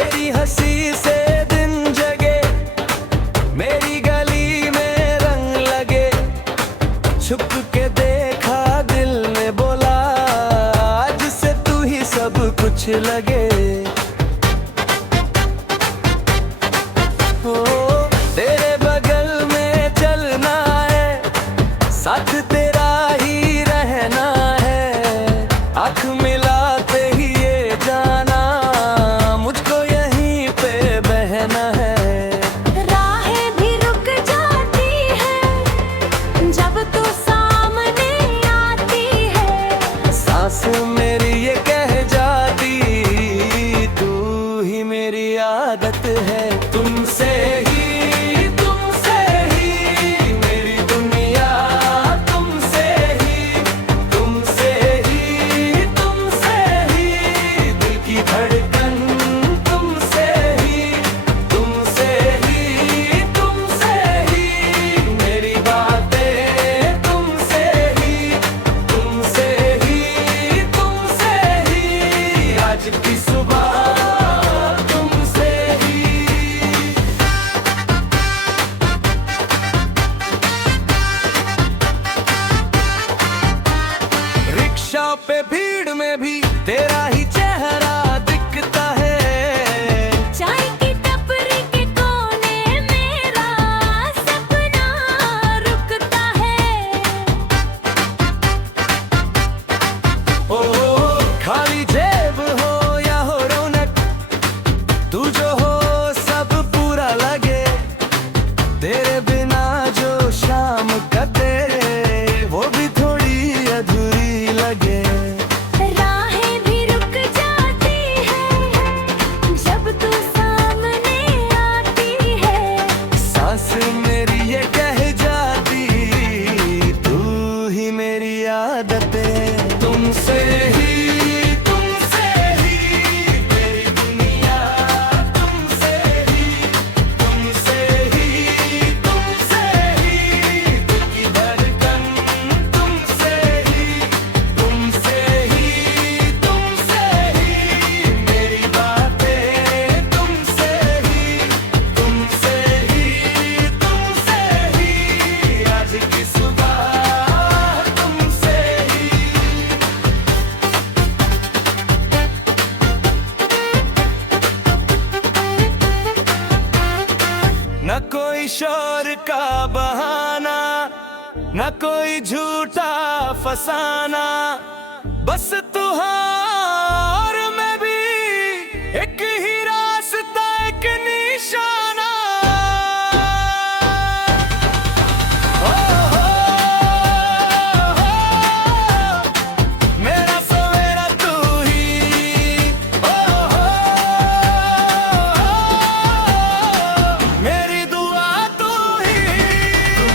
तेरी हंसी से दिन जगे, मेरी गली में रंग लगे। छुप के देखा दिल ने बोला, आज से तू ही सब कुछ लगे। ओ तेरे बगल में चलना है, साथ तेरा ही रहना है। आँख मिलाते ही ये जाना, मुझको यहीं पे बहना है। राहें भी रुक जाती है जब तू सामने आती है। सांस मेरी ये कह जाती, तू ही मेरी आदत है। तुमसे ही मेरी दुनिया, तुमसे ही दिल की धड़कन। तुमसे ही मेरी बातें। तुमसे ही आज की सुबह तुमसे ही। रिक्शा पे भीड़ में भी तेरा ही चेहरा दिखता है। चाय की टपरी के कोने मेरा सपना रुकता है। ओ खाली जेब हो या हो रौनक, तू जो हो सब पूरा लगे। तेरे बिना जो शाम कटे, वो भी थोड़ी अधूरी लगे। राहें भी रुक जाती है जब तू सामने आती है। सांस मेरी ये कह जाती, तू ही मेरी आदत है। तुमसे ही मेरी दुनिया। तुमसे ही दिल की धड़कन। तुमसे ही मेरी बातें। तुमसे ही आज की सुबह तुमसे ही। न कोई शोर का बहाना, न कोई झूठा फसाना। बस तू हाँ और मैं भी, एक ही रास्ता एक निशाना। ओ हो, मेरा सवेरा तू ही। ओ हो, मेरी दुआ तू ही।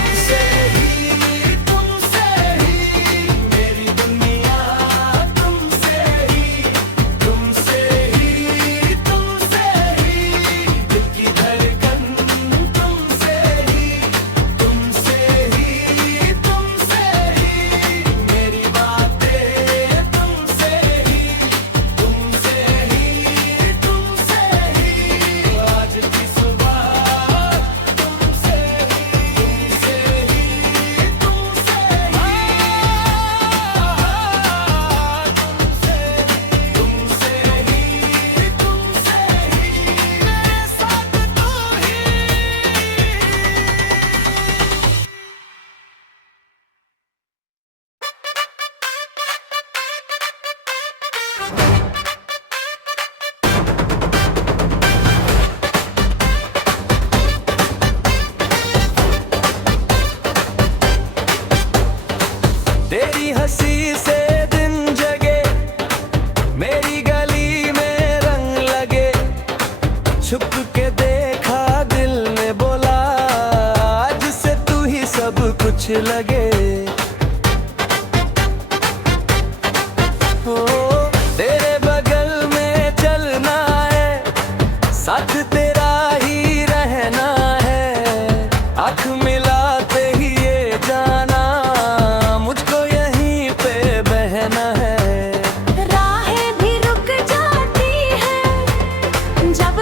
तुमसे ही मेरी दुनिया। तुमसे ही दिल की धड़कन। तुमसे ही मेरी बातें। तुमसे ही आज की सुबह तुमसे मेरे साथ तू ही। तेरी हंसी से दिन जगे, मेरी गली में रंग लगे। छुप के देखा दिल ने बोला, आज से तू ही सब कुछ लगे। ओ तेरे बगल में चलना है, साथ तेरा ही रहना है। आँख मिलाते ही ये जाना, मुझको यहीं पे बहना है। राहें भी रुक जाती है जब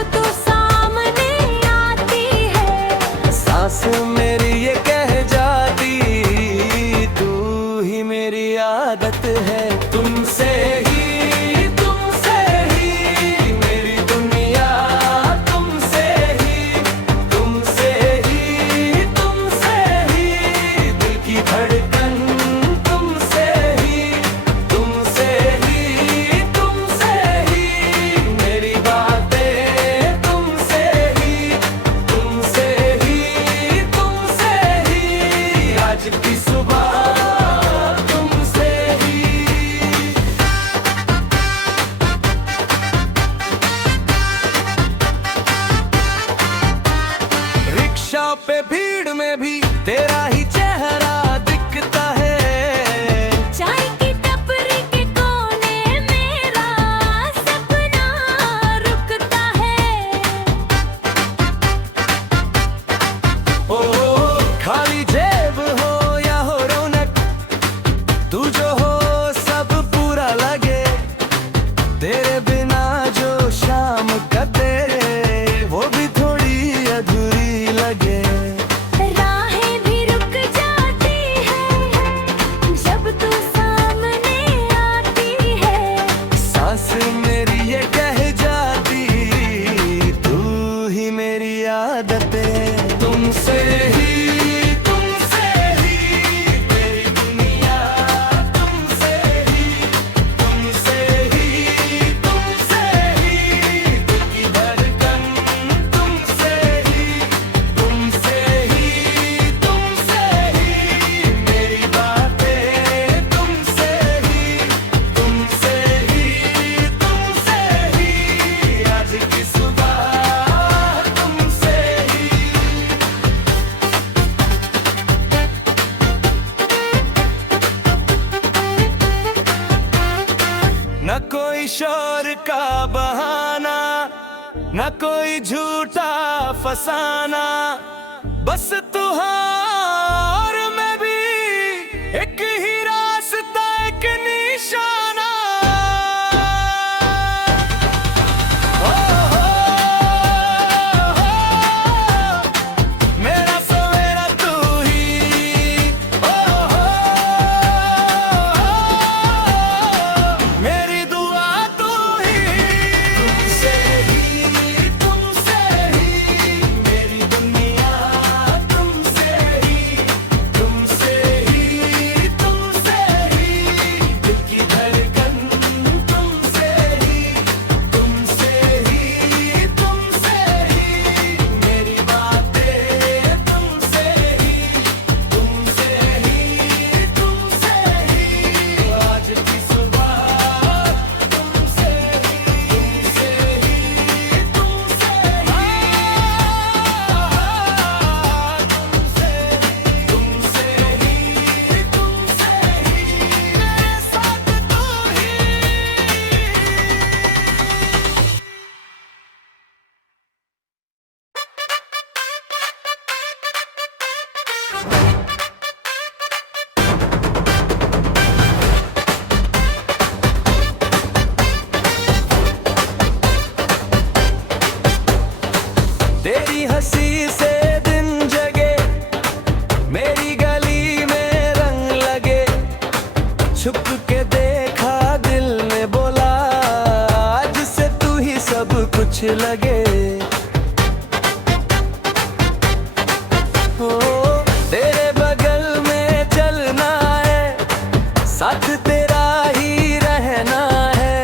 पे भीड़ में भी तेरा ही चेहरा दिखता है। चाय की टपरी के कोने मेरा सपना रुकता है। ओ खाली जेब हो या हो रौनक, तू जो हो सब पूरा लगे। तेरे बिना जो शाम कटे वो भी थोड़ी अधूरी लगे। राहें भी रुक जाती है जब तू सामने आती है। सांस मेरी ये कह जाती तू ही मेरी आदत है। तुमसे ही मेरी दुनिया, तुमसे ही दिल की धड़कन, तुमसे ही मेरी बातें, तुमसे ही आज की सुबह तुमसे ही। न कोई शोर का बहाना, न कोई झूठा फसाना, बस तू और मैं भी एक ही रास्ता, एक निशाना। हो, मेरा सवेरा तू ही, मेरी दुआ तू ही। तुमसे ही मेरी दुनिया, तुमसे ही दिल की धड़कन, तुमसे ही मेरी बातें, तुमसे ही आज की सुबह तुमसे मेरे साथ तू ही। तेरी हंसी से दिन जगे, मेरी गली में रंग लगे। छुप के देखा दिल ने बोला आज से तू ही सब कुछ लगे। ओ तेरे बगल में चलना है, साथ तेरा ही रहना है।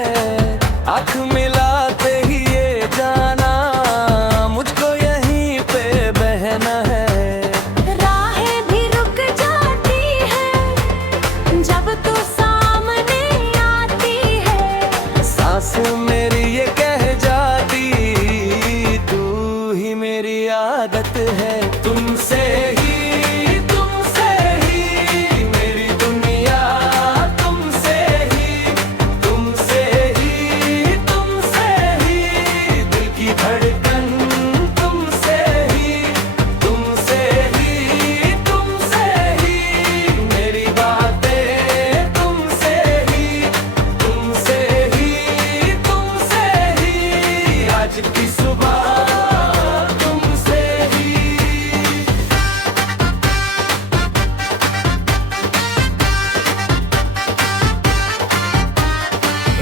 आँख मिलाते ही ये जाना मुझको यहीं पे बहना है। राहें भी रुक जाती है जब तू सामने आती है। सांस मेरी ये कह जाती तू ही मेरी आदत है। तुमसे ही मेरी दुनिया, तुमसे ही दिल की धड़कन, तुमसे ही मेरी बातें, तुमसे ही आज की सुबह तुमसे ही।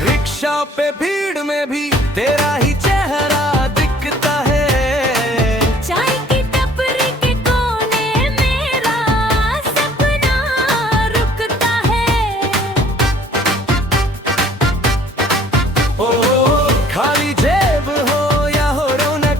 रिक्शा पे भीड़ में भी तेरा ही चेहरा दिखता है। चाय की टपरी के कोने मेरा सपना रुकता है। ओ खाली जेब हो या हो रौनक,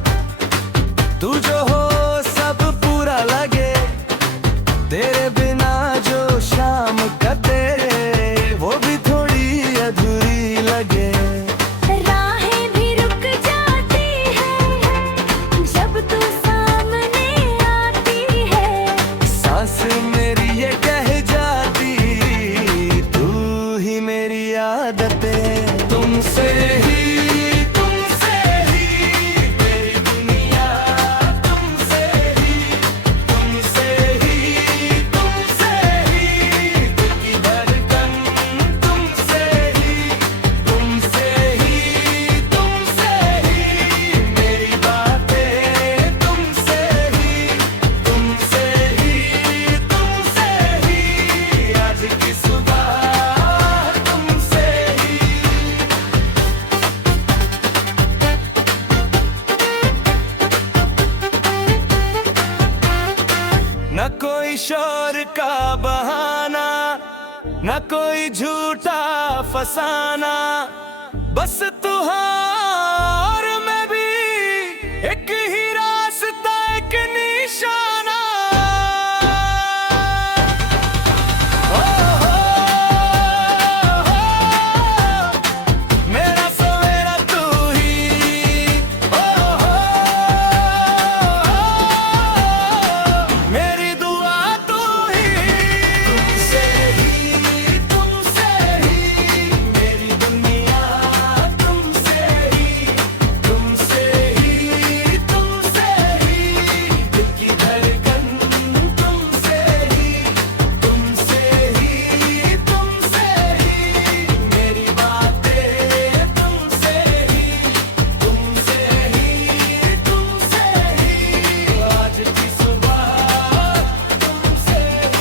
शोर का बहाना, न कोई झूठा फसाना, बस तू हाँ और मैं भी, एक ही रास्ता एक निशाना। ओ हो, मेरा सवेरा तू ही, ओ हो, मेरी दुआ तू ही, तुमसे ही मेरी दुनिया, तुमसे ही दिल की धड़कन, तुमसे ही मेरी बातें, तुमसे ही आज की सुबह, तुमसे ही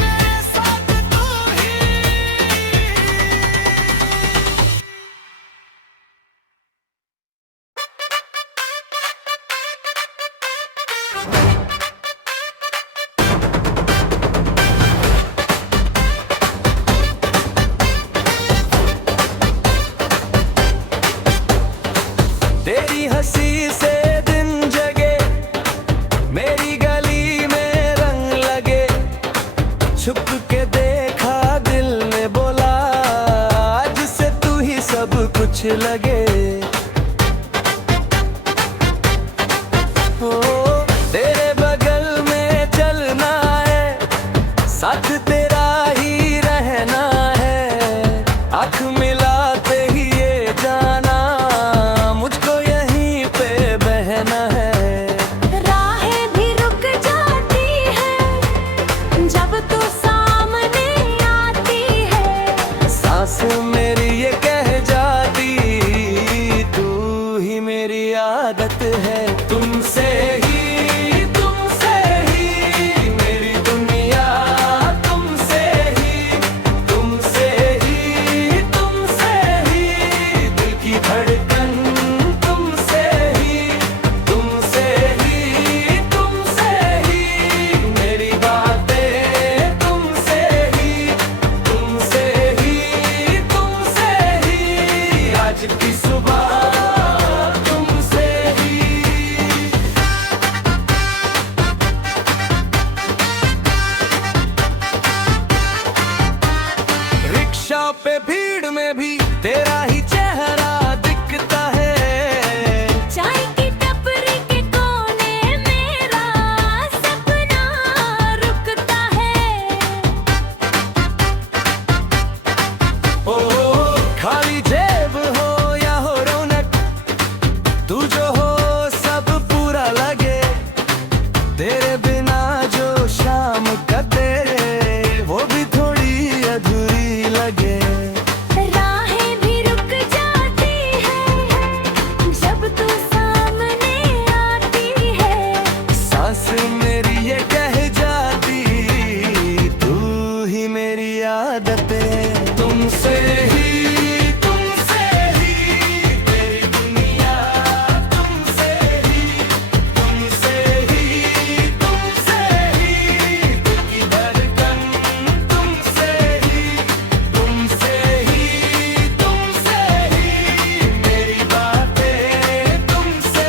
मेरे साथ तू ही। तेरी हंसी से दिन जगे, मेरी गली में रंग लगे, छुप के देखा दिल ने बोला, आज से तू ही सब कुछ लगे। ओ, तेरे बगल में चलना है, साथ तेरा ही रहना है, आँख मिलाते ही ये जाना, मुझको यहीं पे बहना है। राहें भी रुक जाती है जब तू सामने आती है, सांस मेरी ये कह जाती, तू ही मेरी आदत है। तुमसे ही मेरी दुनिया, तुमसे ही दिल की धड़कन, तुमसे ही मेरी बातें, तुमसे ही आज की सुबह, तुमसे ही। रिक्शा पे भीड़ में भी तेरा ही चेहरा दिखता है, चाय की टपरी के कोने मेरा सपना रुकता है। ओ खाली जेब हो या हो रौनक, तू जो हो सब पूरा लगे, तेरे बिना जो शाम कटे, वो भी थोड़ी अधूरी लगे। राहें भी रुक जाती है जब तू सामने आती है, सांस मेरी ये कह जाती, तू ही मेरी आदत है। तुमसे ही मेरी दुनिया, तुमसे ही दिल की धड़कन, तुमसे ही मेरी बातें, तुमसे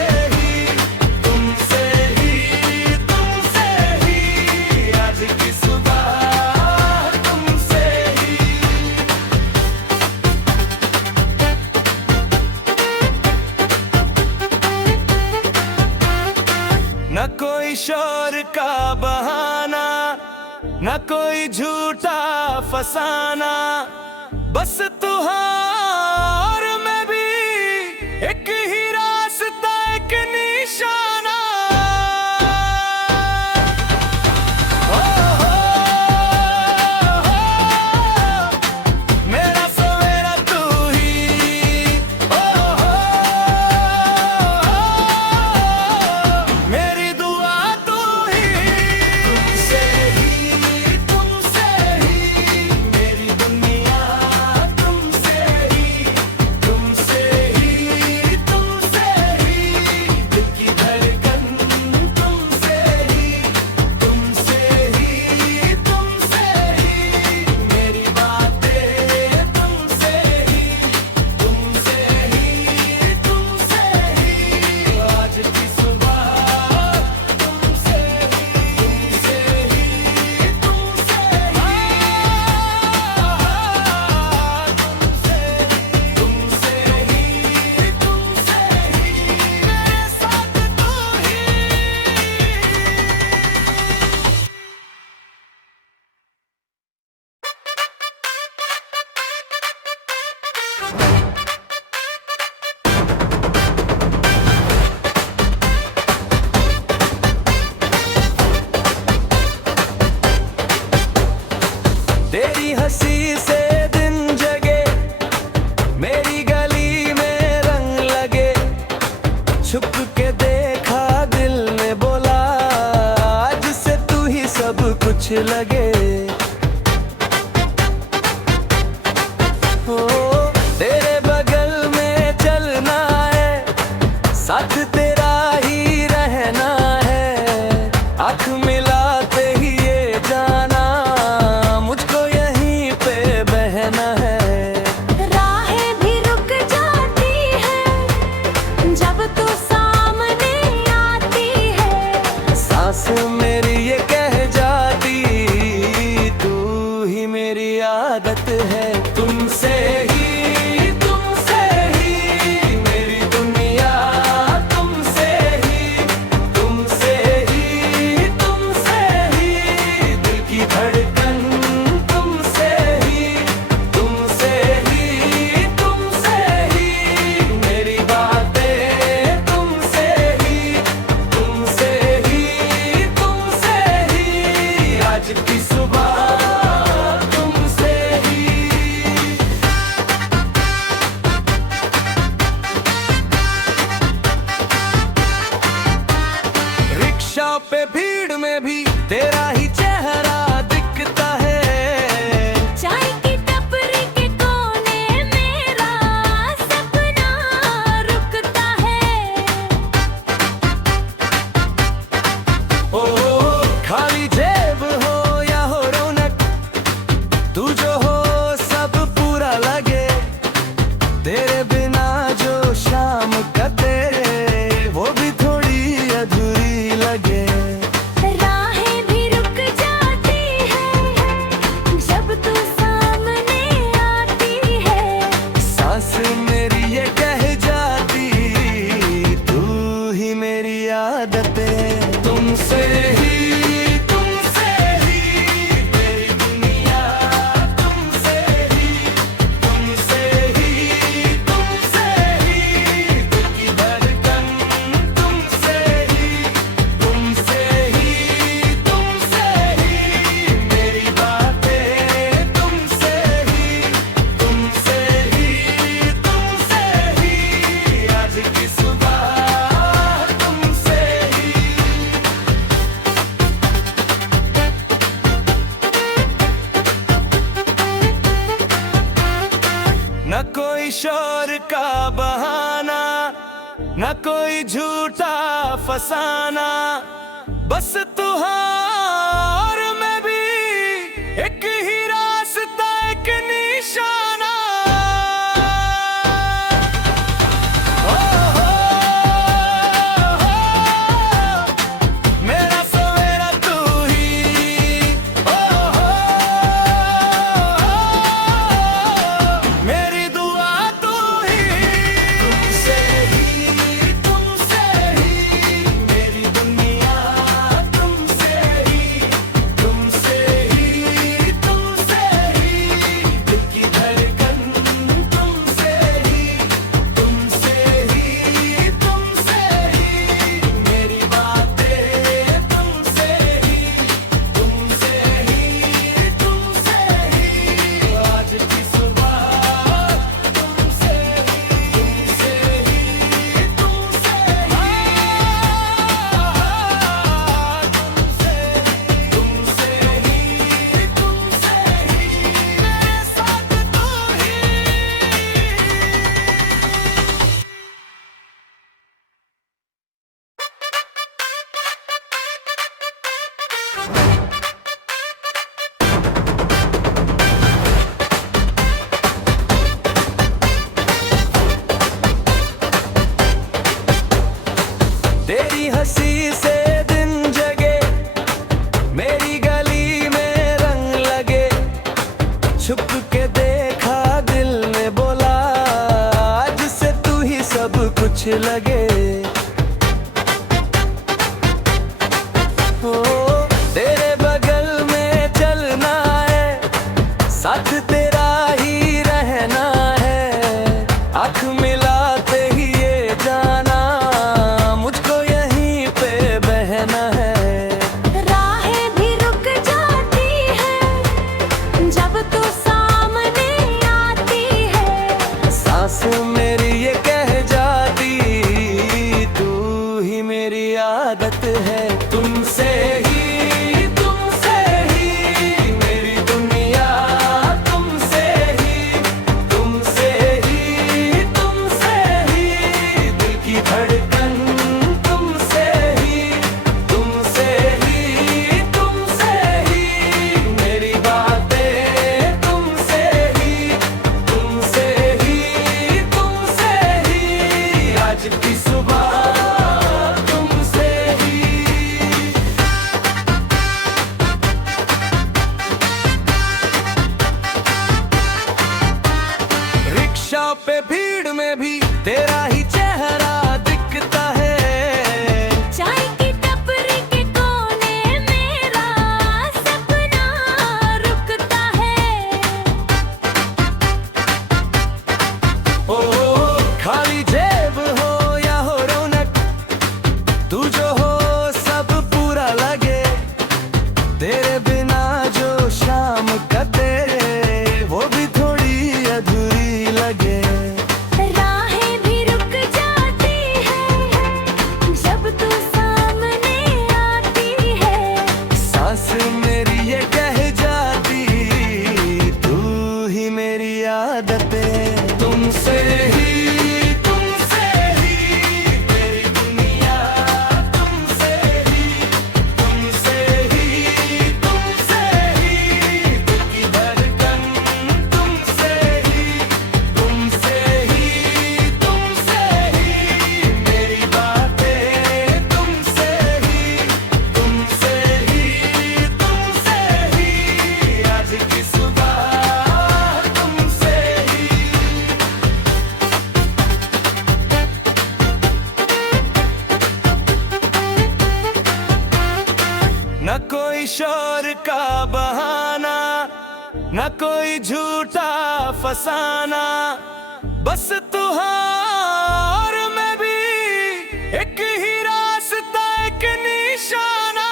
ही आज की सुबह, तुमसे ही। न कोई शोर का बहाना, न कोई झूठा फसाना, बस तू हाँ और मैं भी, एक ही रास्ता एक निशाना। ओ हो, मेरा सवेरा तू ही, ओ हो, मेरी दुआ तू ही, तुमसे ही मेरी दुनिया, कुछ लगे। ओ तेरे बगल में चलना है, साथ तेरा ही रहना है। आँख मिलाते ही ये जाना, मुझको यहीं पे बहना है। राहें भी रुक जाती है जब तू सामने आती है। सांस मेरी ये कह जाती, तू ही मेरी आदत है। तुमसे ही मेरी दुनिया, तुमसे ही दिल की धड़कन, तुमसे ही मेरी बातें, तुमसे ही आज की सुबह तुमसे ही। रिक्शा पे भीड़ में भी तेरा ही चेहरा दिखता है। चाय की टपरी के कोने मेरा सपना रुकता है। ओ खाली जेब हो या हो रौनक, तू जो हो सब पूरा लगे। तेरे बिना जो शाम कटे, वो भी थोड़ी अधूरी लगे। राहें भी रुक जाती है जब तू सामने आती है। सांस मेरी ये कह जाती, तू ही मेरी आदत है। तुमसे ही मेरी दुनिया, तुमसे ही दिल की धड़कन, तुमसे ही मेरी बातें, तुमसे ही आज की सुबह तुमसे ही। न कोई शोर का बहाना, न कोई झूठा फसाना, बस तू हाँ और मैं भी, एक ही रास्ता एक निशाना। ओ हो, मेरा सवेरा तू ही। ओ हो, मेरी दुआ तू ही। तुमसे ही मेरी दुनिया, तुमसे ही दिल की धड़कन, तुमसे ही मेरी बातें, तुमसे ही आज की सुबह तुमसे ही मेरे साथ तू ही। तेरी हंसी से दिन जगे, मेरी गली में रंग लगे। छुप के देखा दिल ने बोला, आज से तू ही सब कुछ लगे। ओ तेरे बगल में चलना है, साथ तेरा ही रहना है। आँख मिलाते ही ये जाना, मुझको यहीं पे बहना है। राहें भी रुक जाती है जब तू सामने आती है। सांस मेरी ये कह जाती, बिना जो शाम कटे वो भी थोड़ी अधूरी लगे। राहें भी रुक जाती है जब तू सामने आती है। सांस मेरी ये कह जाती तू ही मेरी आदत है। तुमसे ही मेरी दुनिया, तुमसे ही दिल की धड़कन, तुमसे ही मेरी बातें, तुमसे ही आज की सुबह तुमसे ही। न कोई शोर का बहाना, न कोई झूठा फसाना, बस तू और मैं भी एक ही रास्ता, एक निशाना।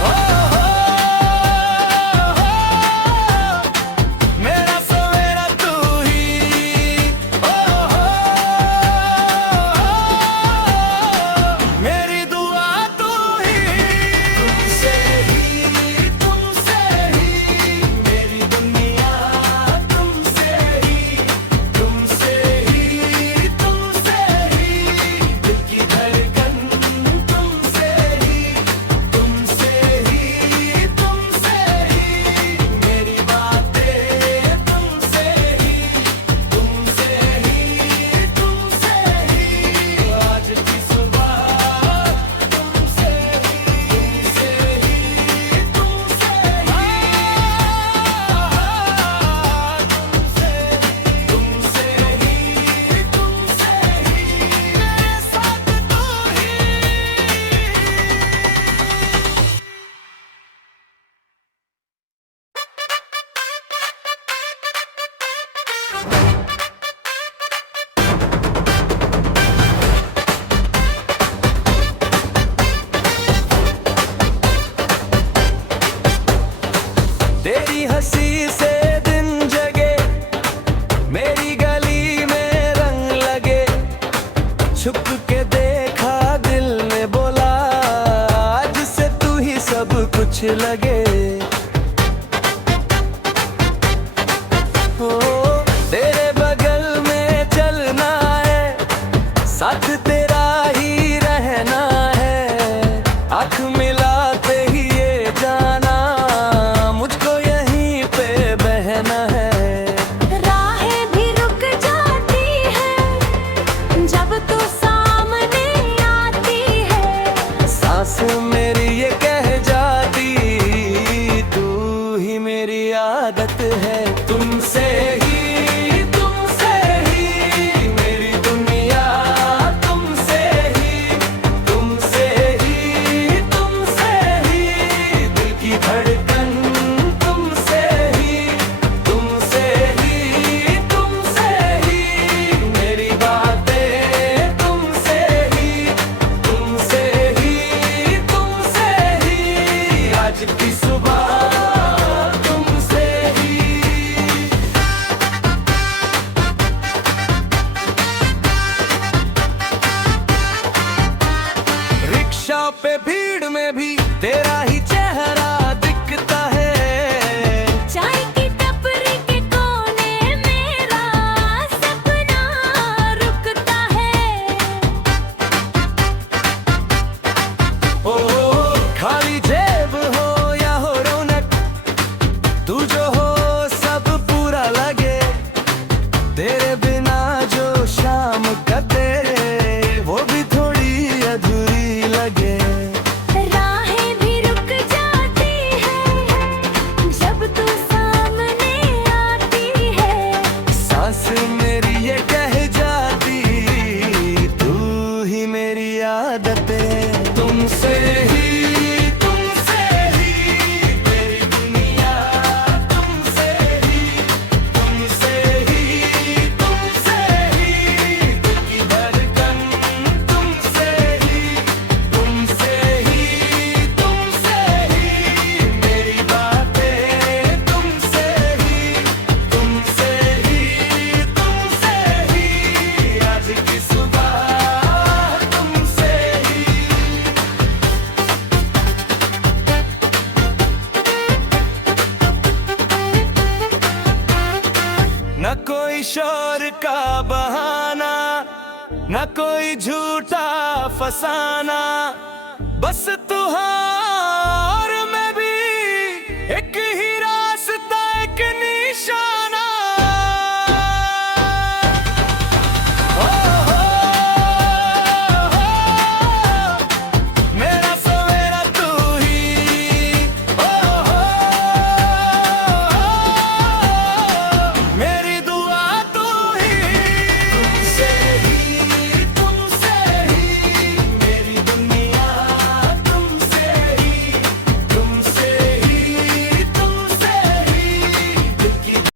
हो, मेरा सवेरा तू ही, मेरी दुआ तू ही। तुमसे ही मेरी दुनिया, तुमसे ही दिल की धड़कन, तुमसे ही मेरी बातें, तुमसे ही आज की सुबह तुमसे मेरे साथ तू ही। तेरी हंसी से दिन जगे, मेरी गली में रंग लगे। छुप के देखा दिल ने बोला आज से तू ही सब कुछ लगे। ओ, तेरे बगल में चलना है, साथ तेरा ही रहना है। आँख मिलाते ही ये जाना मुझको यहीं पे बहना है। राहें भी रुक जाती है जब तू सामने आती है। सांस मेरी ये कह जाती तू ही मेरी आदत है। तुमसे ही मेरी दुनिया, तुमसे ही दिल की धड़कन, तुमसे ही मेरी बातें, तुमसे ही आज की सुबह तुमसे ही। रिक्शा पे भीड़ में भी तेरा ही चेहरा दिखता है। चाय की टपरी के कोने मेरा सपना रुकता है। ओ, खाली जेब हो या हो रौनक, तू जो हो सब पूरा लगे। तेरे बिना जो शाम कटे वो भी थोड़ी अधूरी लगे। राहें भी रुक जाती है जब तू सामने आती है। सांस मेरी ये कह जाती तू ही मेरी आदत है। तुमसे ही शोर का बहाना, न कोई झूठा फसाना, बस तू हाँ